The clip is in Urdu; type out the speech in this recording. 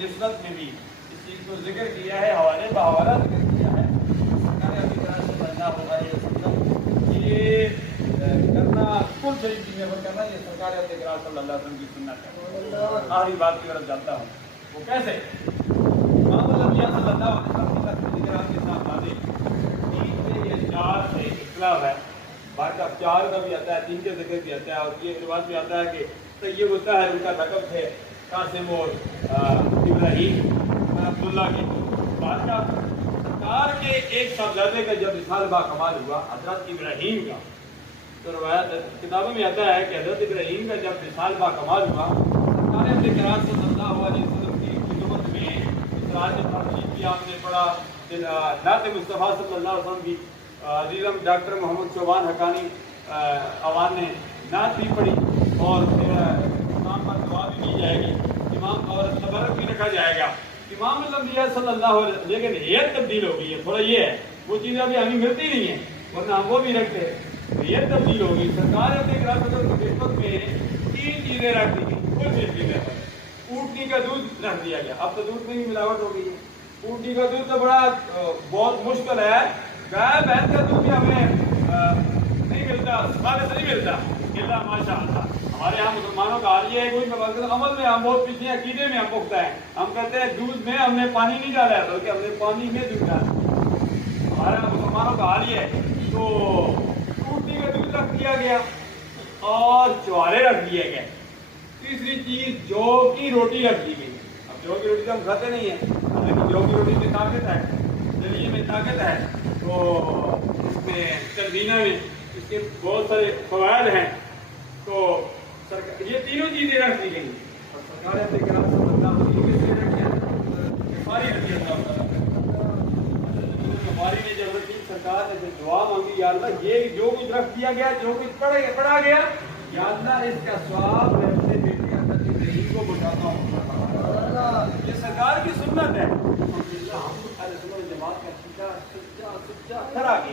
نسبت میں بھی اس چیز کو ذکر کیا ہے، حوالے بحوالہ ذکر کیا ہے۔ سرکار ابی طرح سے اللہ علیہ وسلم یہ کرنا کل شریف چیزیں پر کرنا، یہ سرکار صلی اللہ علیہ وسلم کی سنت ہے۔ آخری بات کی طرف جاتا ہوں، وہ کیسے؟ امام الانبیاء صلی اللہ علیہ وسلم کی ذکر آپ کے ساتھ واضح 3 سے یا 4 سے اختلاف ہے، بعد کا 4 کا بھی آتا ہے، 3 کے ذکر بھی آتا ہے، اور یہ روایت بھی آتا ہے کہ طیب الطاہر ان کا لقب تھے، قاسم اور ابراہیم عبداللہ کی بات کا سرکار کے ایک صاحبزادے کا جب وصال با کمال ہوا حضرت ابراہیم کا، تو روایت کتابوں میں آتا ہے کہ حضرت ابراہیم کا جب وصال با کمال ہوا، سرکار اقرار صلی اللہ علیہ وسلم کی خدمت میں اسرار تفصیل کی آپ نے پڑھا، نعت مصطفیٰ صلی اللہ علیہ وسلم کی عزیزم ڈاکٹر محمد چوبان حقانی عوان نے نعت بھی پڑھی، اور پھر امام پر دعا بھی کی جائے گی، امام اور تبرک بھی رکھا جائے گا۔ امام الانبیاء صلی اللہ علیہ وسلم، لیکن یہ تبدیل ہو گئی ہے، تھوڑا یہ ہے وہ چیزیں ابھی ہمیں ملتی نہیں ہیں ورنہ ہم وہ بھی رکھتے ہیں، یہ تبدیل ہو گئی۔ سرکار اپنے خدمت میں 3 چیزیں رکھ دی گئی، کل 3 چیزیں۔ اونٹنی کا دودھ رکھ دیا گیا، اب تو دودھ میں بھی ملاوٹ ہو گئی ہے، اونٹنی کا دودھ تو بڑا بہت مشکل ہے، گائے بھینس کا دودھ بھی ہمیں نہیں ملتا، خالص نہیں ملتا اللہ ماشاء اللہ۔ ہمارے یہاں مسلمانوں کا حال یہ ہے، کوئی عمل میں ہم بہت پیچھے ہیں، عقیدے میں ہم پختہ ہیں، ہم کہتے ہیں دودھ میں ہم نے پانی نہیں ڈالا ہے بلکہ ہم نے پانی میں دودھ ڈالا ہے، ہمارے یہاں مسلمانوں کا حال یہ ہے۔ تو اونٹنی کا دودھ رکھ دیا گیا اور چوارے رکھ دیے گئے۔ تیسری چیز جو کی روٹی رکھ دی گئی۔ اب جو کی روٹی تو ہم کھاتے نہیں ہیں، لیکن جو کی روٹی میں طاقت ہے، دلیے میں طاقت ہے، تو اس میں تنظیمہ میں اس کے بہت سارے فوائد ہیں۔ تو یہ تینوں چیزیں رکھ دی گئی، اور سرکار اپنے کرام صلی اللہ علیہ وسلم غفاری نے جب رکھی، سرکار نے جب دعا مانگی، یا اللہ یہ جو کچھ رکھ دیا گیا، جو کچھ پڑھا گیا، یا اللہ اس کا ثواب میں اپنے بیٹے حضرت ابراہیم کو بتاتا ہوں۔ یہ سرکار کی سنت ہے، ہم جماعت کا سچا کھڑا